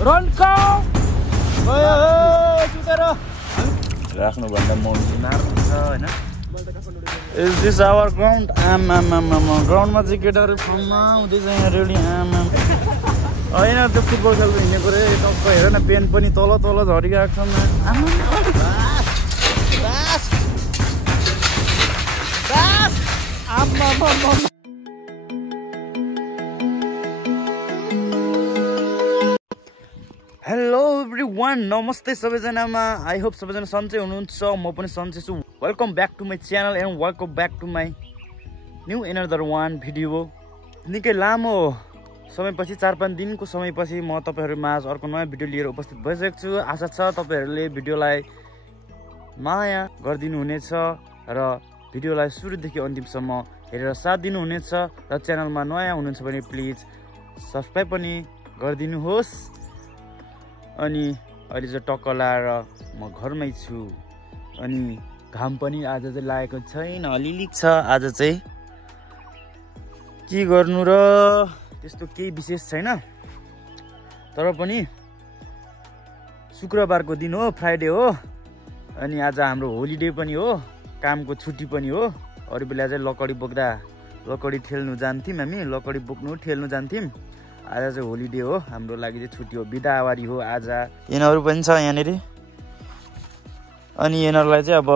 रनको राख्नु भन्दा मम्मी मार्छ हैन इज दिस आवर ग्राउन्ड ग्राउन्डमा चाहिँ केटाहरू फर्ममा हुँदैछ यहाँ रेडी होइन त्यो फुटबल खेल्नु हिँडेको रे टक्क हेर न पेन पनि तल तल झरिरहेको छ हेलो एभ्रीवान नमस्ते सबैजनामा आई होप सबैजना सन्चै हुनुहुन्छ म पनि सन्चै छु welcome back to my channel and welcome back to my new another one video निकै लामो समयपछि 4-5 दिनको समयपछि म तपाईहरुमाझ अर्को नयाँ भिडियो लिएर उपस्थित भइसकेको छु आशा छ तपाईहरुले भिडियोलाई माया गरिदिनु हुनेछ र भिडियोलाई सुरुदेखि अन्तिमसम्म हेरेर साथ दिनु हुनेछ र च्यानलमा नयाँ हुनुहुन्छ भने प्लिज सब्स्क्राइब पनि गरिदिनुहोस् अनि अहिले चाहिँ टक्क लाएर म घरमै छु अनि घाम पनि आज चाहिँ लागेको छैन अलिअलि छ आज चाहिँ के गर्नु र त्यस्तो केही विशेष छैन तर पनि शुक्रबारको दिन हो फ्राइडे हो अनि आज हाम्रो होलिडे पनि हो कामको छुट्टी पनि हो अरू बेला चाहिँ लकडी बोक्दा लकडी ठेल्नु जान्थ्यौँ हामी लकडी बोक्नु ठेल्नु जान्थ्यौँ आज चाहिँ होलिडे हो हाम्रो लागि चाहिँ छुट्टी हो बिदावारी हो आज यिनीहरू पनि छ यहाँनिर अनि यिनीहरूलाई चाहिँ अब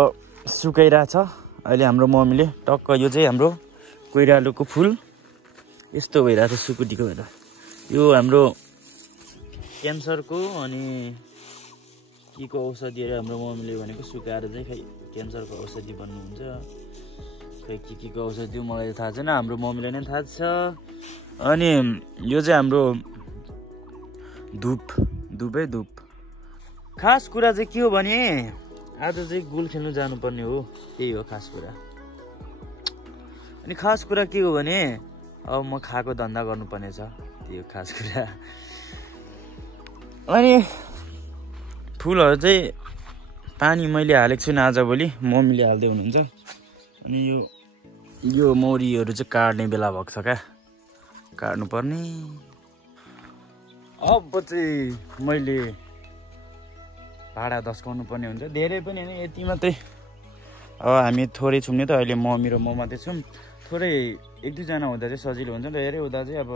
सुकाइरहेछ अहिले हाम्रो मम्मीले टक्क यो चाहिँ हाम्रो कोइरालोको फुल यस्तो भइरहेछ सुकुटीको भएर यो हाम्रो क्यान्सरको अनि केको औषधिहरू हाम्रो मम्मीले भनेको सुकाएर चाहिँ खै क्यान्सरको औषधि भन्नुहुन्छ खै केको औषधि मलाई थाहा छैन हाम्रो मम्मीलाई नै थाहा छ अनि यो चाहिँ हाम्रो धुप खास कुरा चाहिँ के हो भने आज चाहिँ गोल खेल्नु जानुपर्ने हो त्यही हो खास कुरा अनि खास कुरा के हो भने अब म खाएको धन्दा गर्नुपर्ने छ त्यही हो खास कुरा अनि फुलहरू चाहिँ पानी मैले हालेको छुइनँ आजभोलि मम्मीले हाल्दै हुनुहुन्छ अनि यो मौरीहरू चाहिँ काट्ने बेला भएको छ क्या काट्नु पर्ने अब चाहिँ मैले भाडा धस्काउनु पर्ने हुन्छ धेरै पनि होइन यति मात्रै अब हामी थोरै छौँ नि त अहिले मम्मी र म मात्रै छौँ थोरै 1-2 जना हुँदा चाहिँ सजिलो हुन्छ धेरै हुँदा चाहिँ अब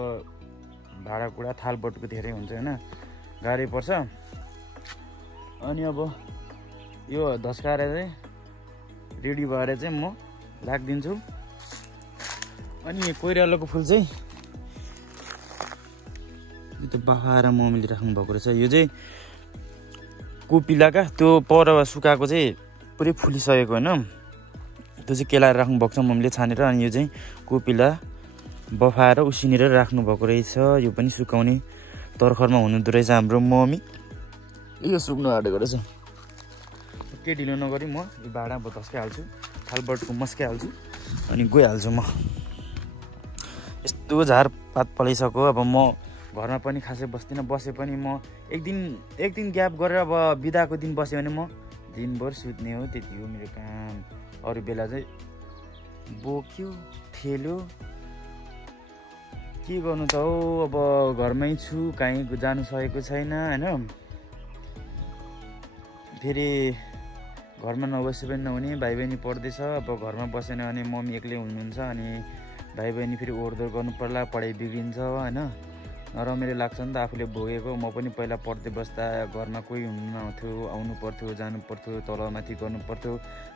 भाडाकुडा थालबटुको धेरै हुन्छ होइन गाह्रै पर्छ अनि अब यो धस्काएर चाहिँ रेडी भएर चाहिँ म राखिदिन्छु अनि कोइरालोको फुल चाहिँ यो त बहाएर मम्मीले राख्नु भएको रहेछ यो चाहिँ कोपिलाका त्यो पर सुकाएको चाहिँ पुरै फुलिसकेको होइन त्यो चाहिँ केलाएर राख्नु भएको छ मम्मीले छानेर अनि यो चाहिँ कोपिला बफाएर उसिनेर राख्नु भएको रहेछ यो पनि सुकाउने तर्खरमा हुनुहुँदो रहेछ हाम्रो मम्मी यो सुक्नु आँटेको रहेछ के ढिलो नगरी म यो भाँडा धस्काइहाल्छु थालबटको मस्काइहाल्छु अनि गइहाल्छु म यस्तो झारपात पलाइसक्यो अब म घरमा पनि खासै बस्दिनँ बसे पनि म एक दिन ग्याप गरेर अब बिदाको दिन बस्यो भने म दिनभर सुत्ने हो त्यति हो मेरो काम अरू बेला चाहिँ बोक्यो ठेल्यो के गर्नु त हो अब घरमै छु कहीँ जानु सकेको छैन होइन फेरि घरमा नबसे पनि नहुने भाइ बहिनी पढ्दैछ अब घरमा बसेन भने मम्मी एक्लै हुनुहुन्छ अनि भाइ बहिनी फेरि ओहोरदोहोर गर्नु पर्ला पढाइ बिग्रिन्छ होइन नरमाइलो लाग्छ नि त आफूले भोगेको म पनि पहिला पढ्दै बस्दा घरमा कोही हुनुहुन्थ्यो आउनु पर्थ्यो जानु पर्थ्यो तलमाथि गर्नु पर्थ्यो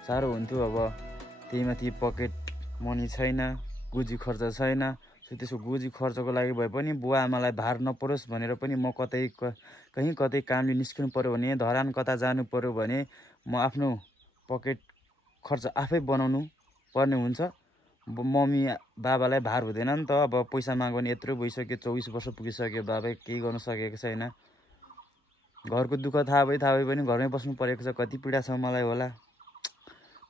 साह्रो हुन्थ्यो अब त्यही माथि पकेट मनी छैन गोजी खर्च छैन सो त्यसको गोजी खर्चको लागि भए पनि बुवा आमालाई भार नपरोस् भनेर पनि म कतै कामले निस्किनु पर्यो भने धरान कता जानु पर्यो भने म आफ्नो पकेट खर्च आफै बनाउनु पर्ने हुन्छ मम्मी बाबालाई भार हुँदैन नि त अब पैसा माग्यो भने यत्रो भइसक्यो 24 वर्ष पुगिसक्यो बाबा केही गर्न सकेको छैन घरको दुःख थाहा भए पनि घरमै बस्नु परेको छ कति पीडा छ मलाई होला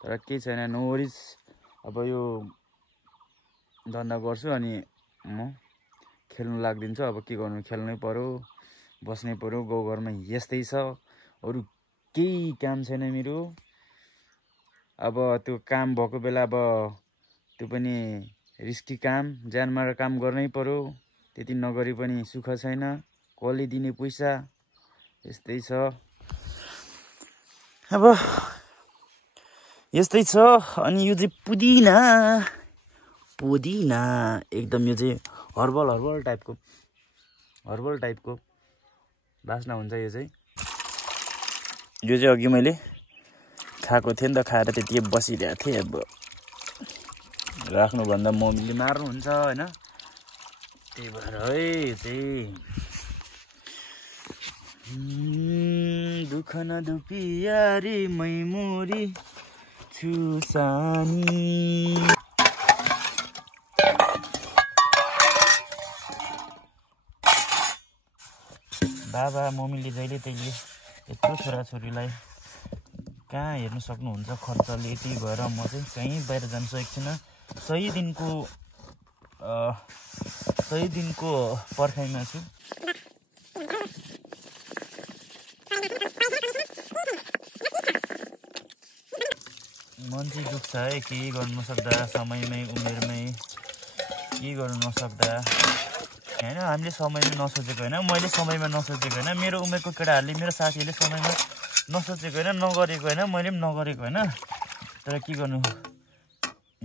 तर केही छैन नो वरिज अब यो धन्दा गर्छु अनि म खेल्नु लाग्दिन्छु अब के गर्नु खेल्नै पर्यो बस्नै पर्यो गाउँघरमा यस्तै छ अरू केही काम छैन मेरो अब त्यो काम भएको बेला अब त्यो पनि रिस्की काम ज्यान मारेर काम गर्नै पर्यो त्यति नगरी पनि सुख छैन कसले दिने पैसा यस्तै छ अब यस्तै छ। अनि यो चाहिँ पुदिना एकदम यो चाहिँ हर्बल टाइपको बास्ना हुन्छ। यो चाहिँ अघि मैले खाएको थिएँ नि त, खाएर त्यतिकै बसिरहेको थिएँ। अब राख्नुभन्दा मम्मीले मार्नुहुन्छ होइन, त्यही भएर है चाहिँ दुःख नदुपियारी मैमोरी छुसानी। बाबा मम्मीले जहिले तैले यत्रो छोराछोरीलाई कहाँ हेर्नु सक्नुहुन्छ खर्चले, त्यही भएर म चाहिँ कहीँ बाहिर जान सकेको छुइनँ। सही दिनको पर्खाइमा छु। मन चाहिँ दुख्छ है, केही गर्नु नसक्दा, समयमै उमेरमै केही गर्नु नसक्दा होइन। हामीले समयमा नसोचेको होइन, मैले समयमा नसोचेको होइन, मेरो उमेरको केटाहरूले मेरो साथीहरूले समयमा नसोचेको होइन, नगरेको होइन, मैले पनि नगरेको होइन। तर के गर्नु,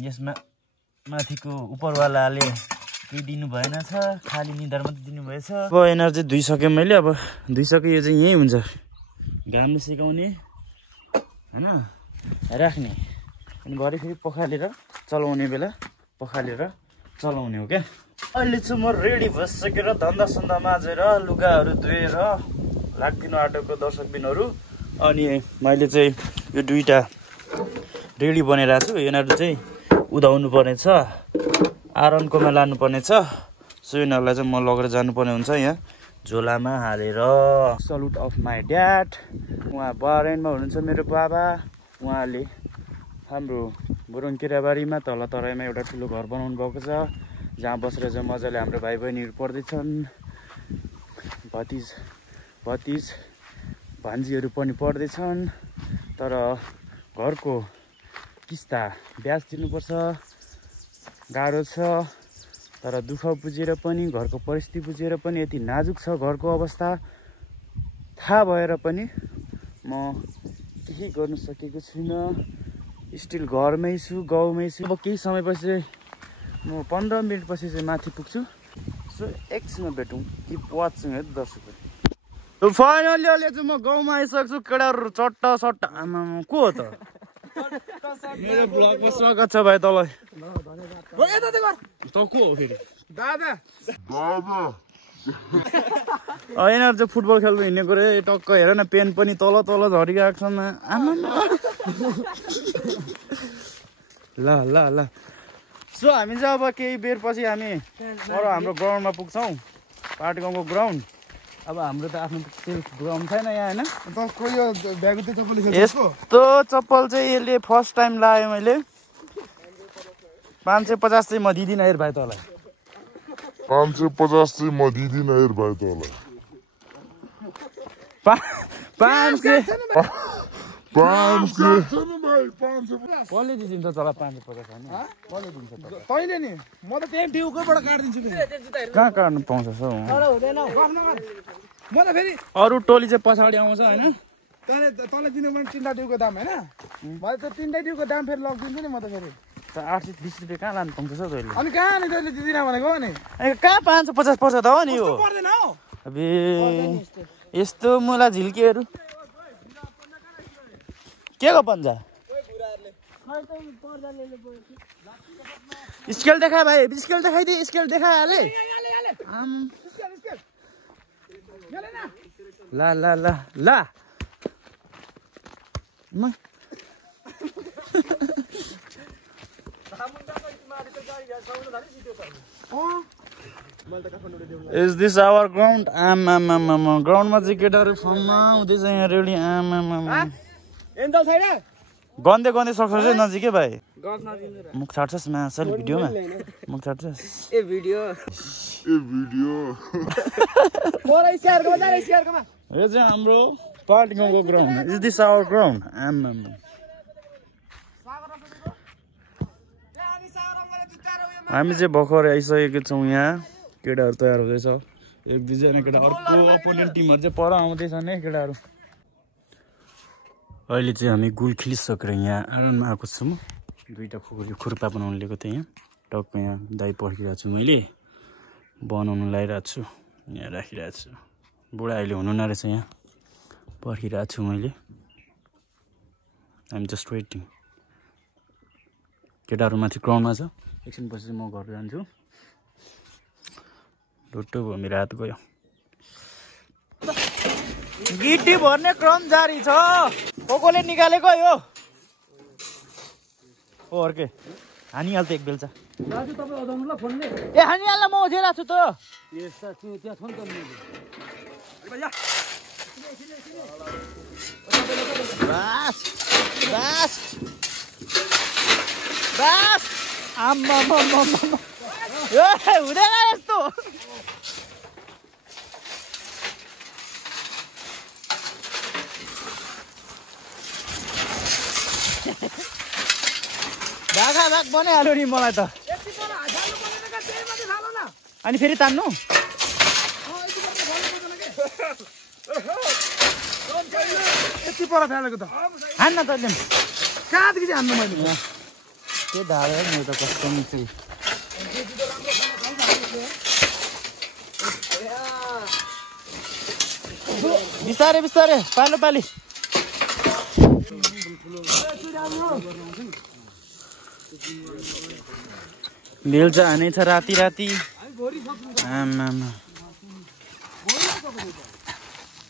यसमा माथिको उपरवालाले केही दिनु भएन छ, खाली निधार मात्रै दिनुभएछ। अब एनर्जी धुइसकेँ मैले, अब धुइसकेँ। यो चाहिँ यहीँ हुन्छ, घामले सेकाउने होइन, राख्ने अनि भरे फेरि पखालेर चलाउने बेला पखालेर चलाउने हो क्या। अहिले चाहिँ म रेडी भइसकेर धन्दा माझेर लुगाहरू धोएर लाग्दिनु आँटेको दर्शकबिनहरू। अनि मैले चाहिँ यो दुईवटा रेडी बनाइरहेको छु। यिनीहरू चाहिँ उधाउनु पर्ने छ, आइरनकोमा लानुपर्ने छ। सो यिनीहरूलाई चाहिँ म लगेर जानुपर्ने हुन्छ यहाँ झोलामा हालेर। सल्युट अफ माई ड्याड, उहाँ बहरेनमा हुनुहुन्छ मेरो बाबा। उहाँले हाम्रो बुरनकेराबारीमा तल तराईमा एउटा ठुलो घर बनाउनु भएको छ, जहाँ बसेर चाहिँ मजाले हाम्रो भाइ बहिनीहरू पढ्दैछन्। भतिज भान्जीहरू पनि पढ्दैछन्। तर घरको किस्ता ब्याज तिर्नुपर्छ, गाह्रो छ। तर दुःख बुझेर पनि, घरको परिस्थिति बुझेर पनि, यति नाजुक छ घरको अवस्था थाहा भएर पनि म केही गर्न सकेको छुइनँ। स्टिल घरमै छु, गाउँमै छु। अब केही समयपछि म 15 मिनटपछि चाहिँ माथि पुग्छु। सो एकछिनमा भेटौँ। किप वाचिङ है दर्शकहरू। फाइनली अहिले चाहिँ म गाउँमा आइसकेको छु। केटाहरू चट्टा आमा को हो त? मेरो ब्लगमा स्वागत छ भाइ तँलाई। त को हो फेरि? दादा यिनीहरू चाहिँ फुटबल खेल्नु हिँडेको रे। टक्क हेर न, पेन पनि तल झरिरहेको छन्। आमा ल सो हामी चाहिँ अब केही बेर पछि हामी हाम्रो ग्राउन्डमा पुग्छौँ, पार्टी गाउँको ग्राउन्ड। अब हाम्रो त आफ्नो सेल्फ ग्राउन्ड छैन यहाँ होइन। यस्तो चप्पल चाहिँ यसले फर्स्ट टाइम लगाएँ मैले। 550 चाहिँ म दिदिनँ हेर भाइ तँलाई। 550 चाहिँ म दिदिनँ हेर भाइ तँलाई। 500 कसले दिन्छ तँलाई 550 होइन? कसले दिन्छ तैँले नि? म त त्यही ड्युकोबाट काटिदिन्छु। कहाँ काट्नु पाउँछ सो? म त फेरि अरू टोली चाहिँ पछाडि आउँछ होइन। तँले दिनु भने 3टा ड्युको दाम होइन, मैले त 3टा ड्युको दाम फेरि लगिदिन्छु नि म त फेरि। 820 रुपियाँ कहाँ लानु पाउँछ सो तैँले? अनि कहाँ नि तैँले दिदिनँ भनेको नि? कहाँ 550 पर्छ त हो नि यो? पर्दैन हौ। अबे यस्तो मुला झिल्केहरू के को पन्जा? स्केल देखा भाइ, स्केल देखाइदिए। स्केल देखाइहाले। ला Is this our ground? ग्राउन्डमा चाहिँ केटाहरू फर्ममा हुँदैछ यहाँ रेडी। गन्दै सक्छ चाहिँ नजिकै भाइ। मुख छाड्छस् मासले भिडियोमा? मुख छाड्छस्? ए भिडियो यो चाहिँ हाम्रो पार्टी गाउँको ground. Is this our ground? हामी चाहिँ भर्खर आइसकेको छौँ यहाँ। केटाहरू तयार हुँदैछ। एक दुईजना केटा अर्को अपोनेन्ट टिमहरू चाहिँ पर आउँदैछ नि केटाहरू अहिले चाहिँ हामी गोल खेलिसकेर यहाँ आँगनमा आएको छौँ दुईटा खुर्पा बनाउनु लिएको थिएँ यहाँ टक्क यहाँ दाइ पर्खिरहेको छु मैले बनाउनु लगाइरहेको छु यहाँ राखिरहेको छु बुढा अहिले हुनु नरहेछ यहाँ पर्खिरहेको छु मैले आइएम जस्ट वेटिङ केटाहरू माथि ग्राउन्डमा छ एकछिनपछि म घर जान्छु डुट्टो भयो मेरो हात गयो गिटी भर्ने क्रम जारी छ कोले निकालेको यो हो अर्के हानिहाल्छ एक बेलचा दाजु तपाईँ अदाउनु ल फोनले ए हानिहाल्न म ओझेरहेको छु त यस्ता त्यहाँ छ नि त बास बास बास आम्मा हुँदैन यस्तो भागा भाग बनाइहाल्यो नि मलाई त अनि फेरि तान्नु यति पर फ्यालेको त हान्न त कहाँदेखि हान्नु मैले त्यो धाएर मेरो त कस्तो मिछु बिस्तारै बिस्तारै पालो पाली बेलचा हानेछ राति राति आमा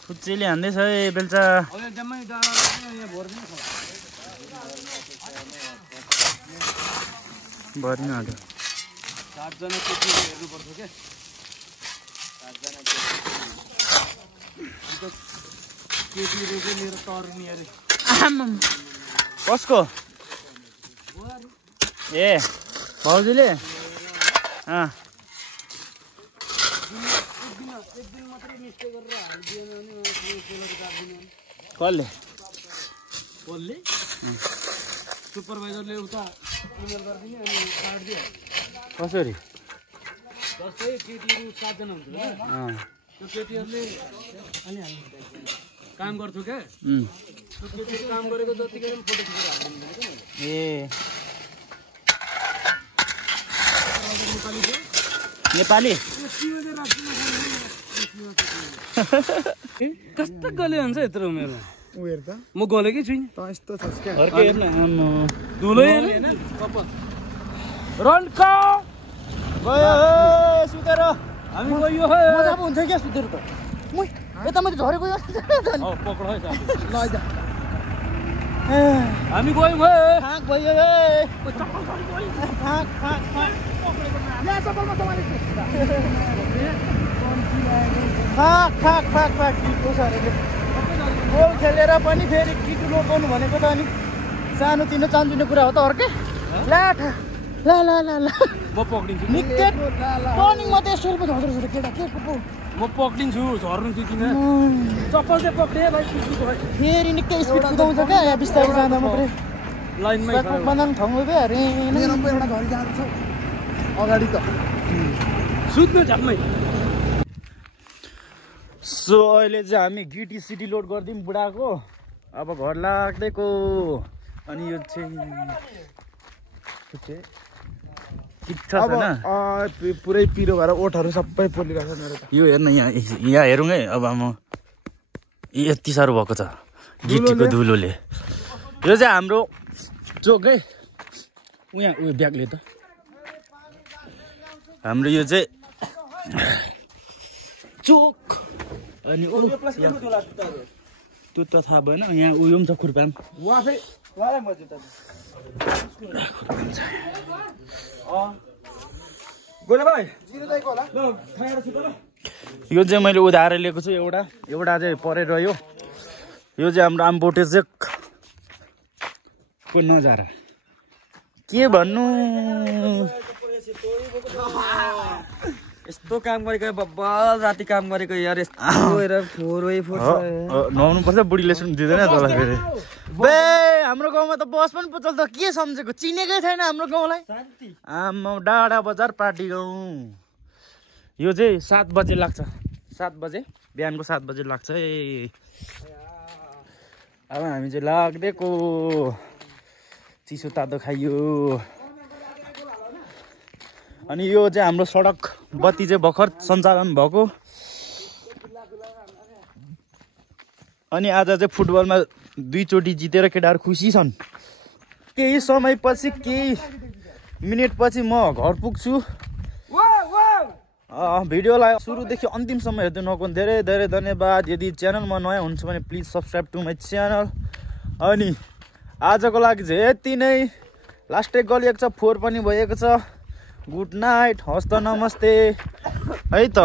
फुच्चीले हान्दैछ है बेलचा भरिन आँट्यो कसको ए भाउजूले कसले सुपरभाइजरले उता इमेल गरिदिने अनि काट्दियो कसरी जस्तै केटीहरू 7 जना हुन्छ त्यो केटीहरूले अनि काम गर्थ्यो क्या त्यो केटीले काम गरेको जतिकै फोटो खिचेर हाल्दिनु के ए नेपाली कस्तो गले हुन्छ यत्रो उमेरमा उयर त म गलेकै छुइनँ त यस्तो छस् क्या अर्कै हेर्न धुलो हेर्न रन्का गयो सुतेर हामी गयो मजा पो हुन्छ क्या सुतेर त यता मैले झरेको पक्र है लैजा हामी गयौँ फाँक भयो गोल खेलेर पनि फेरि किटु लोटाउनु भनेको त अनि सानो तिनो चान्जुने कुरा हो त अर्कै ला ला ला ला ला म पक्रिन्छु निकै टर्निङमा त यस्तो रुपियाँ झर्दो रहेछ केटा के पो म पक्रिन्छु झर्नु दिदिन चप्पल चाहिँ पक्रिए भाइ फेरि निकै स्पिड कुदाउँछ क्या यहाँ बिस्तारै जाँदा मात्रै लाइनमै बनाउनु ठाउँमा गयो अरे मेरो पनि एउटा घरि जान्छ अगाडि त सुत्नु झ्यापमै सो अहिले चाहिँ हामी गिटी सिटी लोड गरिदिउँ बुढाको अब घर लाग्दैको अनि यो चाहिँ पुरै पिरो भएर ओठहरू सबै पोलिरहेको छ मेरो त यो हेर्न यहाँ हेरौँ है अब म यति साह्रो भएको छ गिटीको धुलोले यो चाहिँ हाम्रो चोक है उयो ब्यागले त हाम्रो यो चाहिँ चोक अनि त्यो त थाहा भएन यहाँ उयो पनि छ खुर्पाम यो चाहिँ मैले उधाएर लिएको छु एउटा चाहिँ परेर रह्यो यो चाहिँ हाम्रो आम्बोटे को नजारा के भन्नु यस्तो काम गरेको बब्बल राति काम गरेको यार यस्तो नुहाउनु पर्छ बुढीले सुन्नु दिँदैन तल फेरि बे हाम्रो गाउँमा त बस पनि पचल त के सम्झेको चिनेकै छैन हाम्रो गाउँलाई आम्मा डाँडा बजार पार्टी गाउँ यो चाहिँ 7 बजे लाग्छ 7 बजे बिहानको 7 बजे लाग्छ है। अब हामी चाहिँ लाग्देको चिसो तातो खाइयो। अनि यो चाहिँ हाम्रो सडक बत्ती चाहिँ भर्खर सञ्चालन भएको। अनि आज चाहिँ फुटबलमा 2 चोटि जितेर केटाहरू खुसी छन्। केही समयपछि केही मिनेटपछि म घर पुग्छु। भिडियोलाई सुरुदेखि अन्तिमसम्म हेर्दै नगर्नु धेरै धेरै धन्यवाद। यदि च्यानलमा नयाँ हुनुहुन्छ भने please subscribe to my channel. अनि आजको लागि चाहिँ यति नै। लास्ट टेक गलिएको छ, 4 पनि भएको छ। गुड नाइट, हस्त नमस्ते है त।